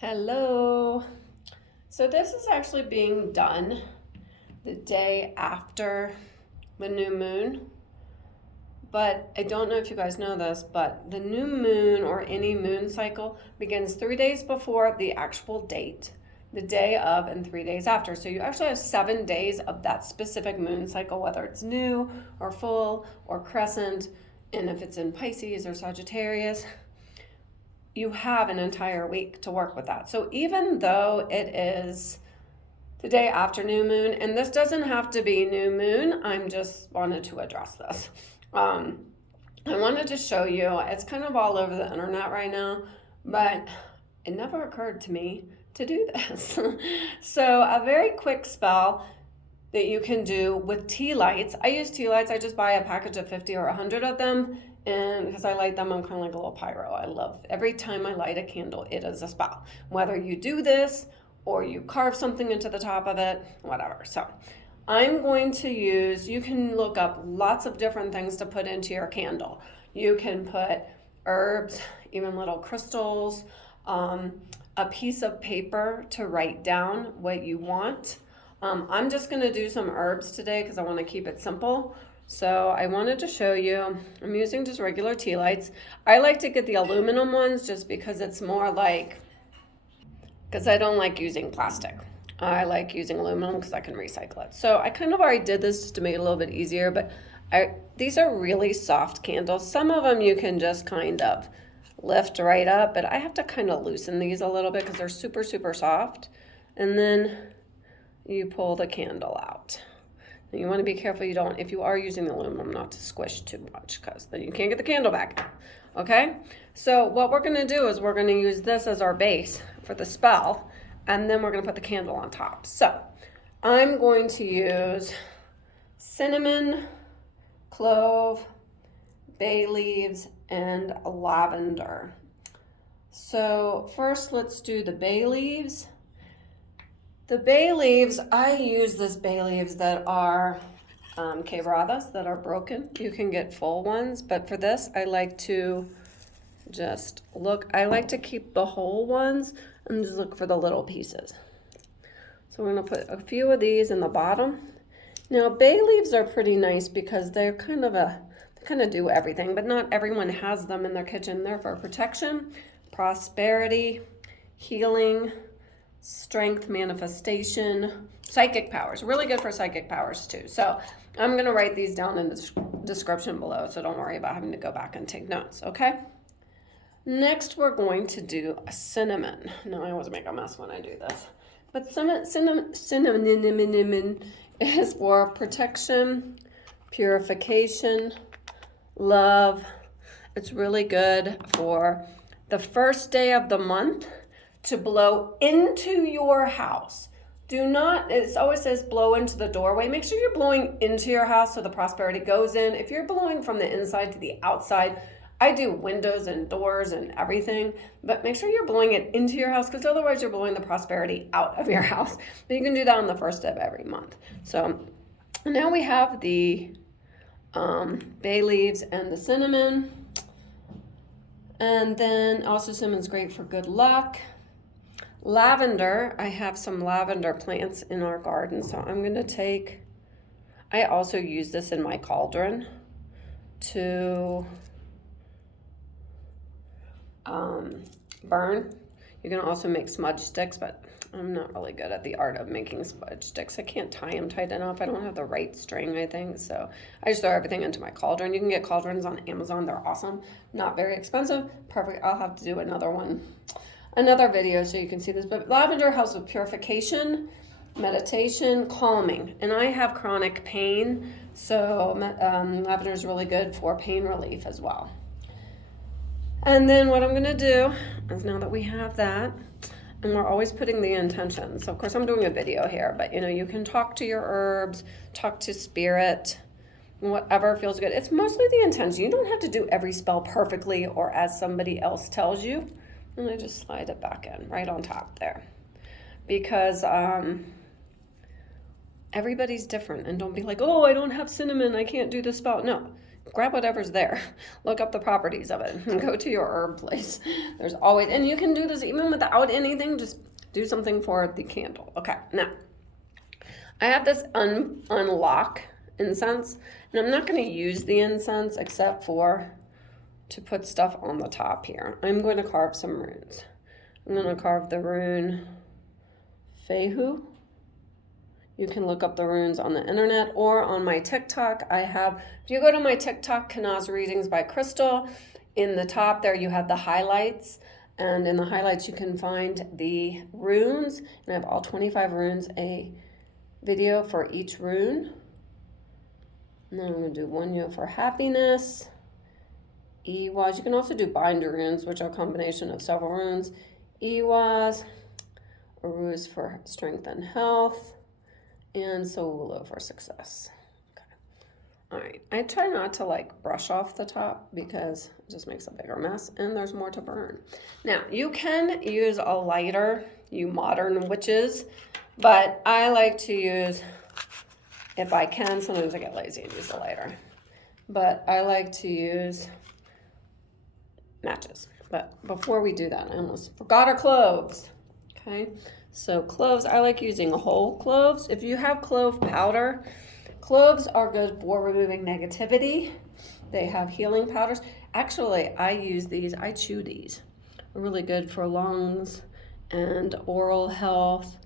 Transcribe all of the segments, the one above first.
Hello. So this is actually being done the day after the new moon. But I don't know if you guys know this, but the new moon or any moon cycle begins 3 days before the actual date, the day of, and 3 days after. So you actually have 7 days of that specific moon cycle, whether it's new or full or crescent, and if it's in Pisces or Sagittarius, you have an entire week to work with that. So even though it is the day after new moon, and this doesn't have to be new moon, I'm just wanted to address this. I wanted to show you, it's kind of all over the internet right now, but it never occurred to me to do this. So a very quick spell that you can do with tea lights. I use tea lights. I just buy a package of 50 or 100 of them, and because I light them, I'm kind of like a little pyro. I love every time I light a candle, it is a spell. Whether you do this or you carve something into the top of it, whatever. So I'm going to use, you can look up lots of different things to put into your candle. You can put herbs, even little crystals, a piece of paper to write down what you want. I'm just going to do some herbs today because I want to keep it simple. So I wanted to show you, I'm using just regular tea lights. I like to get the aluminum ones just because it's more like, because I don't like using plastic. I like using aluminum because I can recycle it. So I kind of already did this just to make it a little bit easier, but these are really soft candles. Some of them you can just kind of lift right up, but I have to kind of loosen these a little bit because they're super, super soft. And then you pull the candle out. And you want to be careful you don't, if you are using the aluminum, not to squish too much because then you can't get the candle back. Okay? So what we're going to do is we're going to use this as our base for the spell, and then we're going to put the candle on top. So I'm going to use cinnamon, clove, bay leaves, and lavender. So first let's do the bay leaves. The bay leaves, I use this bay leaves that are quebradas, that are broken. You can get full ones, but for this, I like to just look, I like to keep the whole ones and just look for the little pieces. So we're gonna put a few of these in the bottom. Now, bay leaves are pretty nice because they're kind of do everything, but not everyone has them in their kitchen. They're for protection, prosperity, healing, strength, manifestation, psychic powers. Really good for psychic powers too. So I'm going to write these down in the description below, so don't worry about having to go back and take notes, okay? Next, we're going to do a cinnamon. No, I always make a mess when I do this. But cinnamon is for protection, purification, love. It's really good for the first day of the month to blow into your house. Do not, it always says blow into the doorway. Make sure you're blowing into your house so the prosperity goes in. If you're blowing from the inside to the outside, I do windows and doors and everything, but make sure you're blowing it into your house because otherwise you're blowing the prosperity out of your house. But you can do that on the first of every month. So now we have the bay leaves and the cinnamon. And then also cinnamon's great for good luck. Lavender, I have some lavender plants in our garden, so I'm going to take, I also use this in my cauldron to burn. You can also make smudge sticks, but I'm not really good at the art of making smudge sticks. I can't tie them tight enough. I don't have the right string, I think, so I just throw everything into my cauldron. You can get cauldrons on Amazon. They're awesome. Not very expensive. Perfect. I'll have to do another video so you can see this, but lavender helps with purification, meditation, calming, and I have chronic pain, so lavender is really good for pain relief as well. And then what I'm going to do is, now that we have that, and we're always putting the intention, so of course I'm doing a video here, but you can talk to your herbs, talk to spirit, whatever feels good. It's mostly the intention. You don't have to do every spell perfectly or as somebody else tells you. And I just slide it back in right on top there, because everybody's different, and don't be like, oh, I don't have cinnamon, I can't do the spell. No, grab whatever's there. Look up the properties of it and go to your herb place. There's always, and you can do this even without anything, just do something for the candle. Okay, now I have this unlock incense, and I'm not going to use the incense except for to put stuff on the top here. I'm going to carve some runes. I'm going to carve the rune Fehu. You can look up the runes on the internet or on my TikTok. If you go to my TikTok, Kanaz Readings by Crystal, in the top there you have the highlights. And in the highlights you can find the runes. And I have all 25 runes, a video for each rune. And then I'm going to do Wunyo for happiness. Iwaz. You can also do binder runes, which are a combination of several runes. Iwaz. Aruz for strength and health. And Sowulo for success. Okay. All right. I try not to like brush off the top because it just makes a bigger mess and there's more to burn. Now, you can use a lighter, you modern witches, but I like to use, if I can, sometimes I get lazy and use the lighter, but I like to use matches. But before we do that, I almost forgot our cloves. Okay. So cloves, I like using whole cloves. If you have clove powder, cloves are good for removing negativity. They have healing powders. Actually, I use these, I chew these. They're really good for lungs and oral health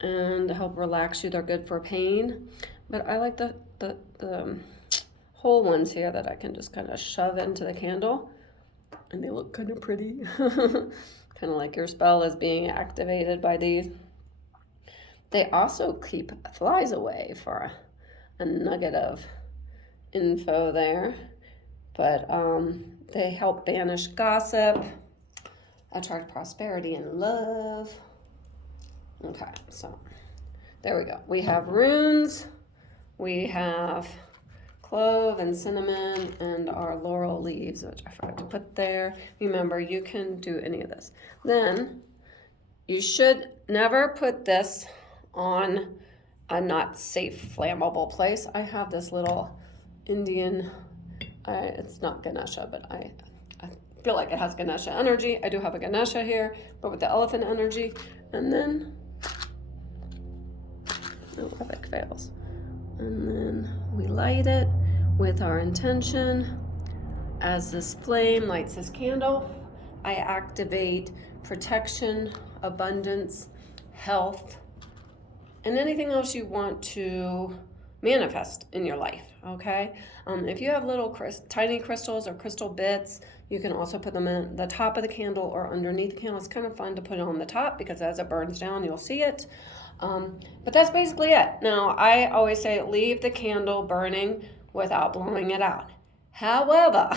and help relax you. They're good for pain. But I like the whole ones here that I can just kind of shove into the candle. And they look kind of pretty. Kind of like your spell is being activated by these. They also keep flies away for a nugget of info there. But they help banish gossip, attract prosperity and love. Okay, so there we go. We have runes. We have clove and cinnamon and our laurel leaves, which I forgot to put there. Remember, you can do any of this. Then you should never put this on a not safe flammable place. I have this little Indian, it's not Ganesha, but I feel like it has Ganesha energy. I do have a Ganesha here, but with the elephant energy. And then, no epic fails. And then we light it with our intention. As this flame lights this candle, I activate protection, abundance, health, and anything else you want to manifest in your life, okay? If you have little tiny crystals or crystal bits, you can also put them in the top of the candle or underneath the candle. It's kind of fun to put it on the top because as it burns down, you'll see it. But that's basically it. Now, I always say leave the candle burning without blowing it out. However,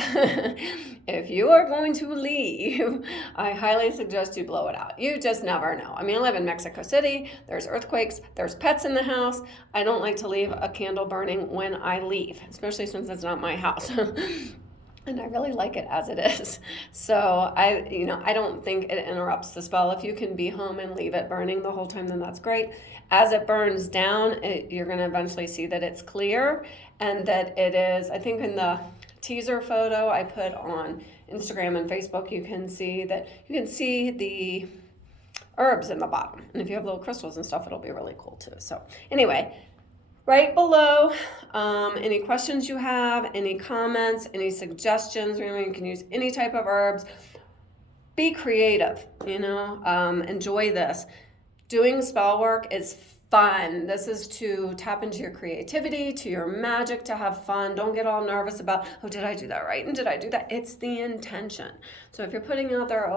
if you are going to leave, I highly suggest you blow it out. You just never know. I mean, I live in Mexico City. There's earthquakes. There's pets in the house. I don't like to leave a candle burning when I leave, especially since it's not my house. And I really like it as it is. So I don't think it interrupts the spell. If you can be home and leave it burning the whole time, then that's great. As it burns down, you're going to eventually see that it's clear and that it is, I think in the teaser photo I put on Instagram and Facebook, you can see the herbs in the bottom. And if you have little crystals and stuff, it'll be really cool too. So anyway, right below, any questions you have, any comments, any suggestions, remember you can use any type of herbs. Be creative, enjoy this. Doing spell work is fun. This is to tap into your creativity, to your magic, to have fun. Don't get all nervous about, oh, did I do that right? And did I do that? It's the intention. So if you're putting out there,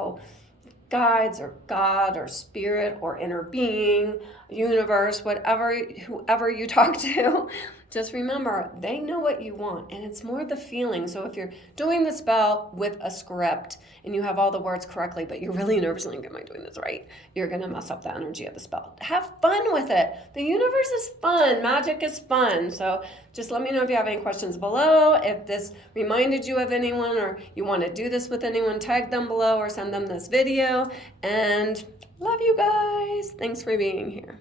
guides or God or spirit or inner being, universe, whoever you talk to, just remember they know what you want and it's more the feeling. So if you're doing the spell with a script and you have all the words correctly, but you're really nervous, like, am I doing this right? You're going to mess up the energy of the spell. Have fun with it. The universe is fun. Magic is fun. So just let me know if you have any questions below. If this reminded you of anyone or you want to do this with anyone, tag them below or send them this video. And love you guys. Thanks for being here.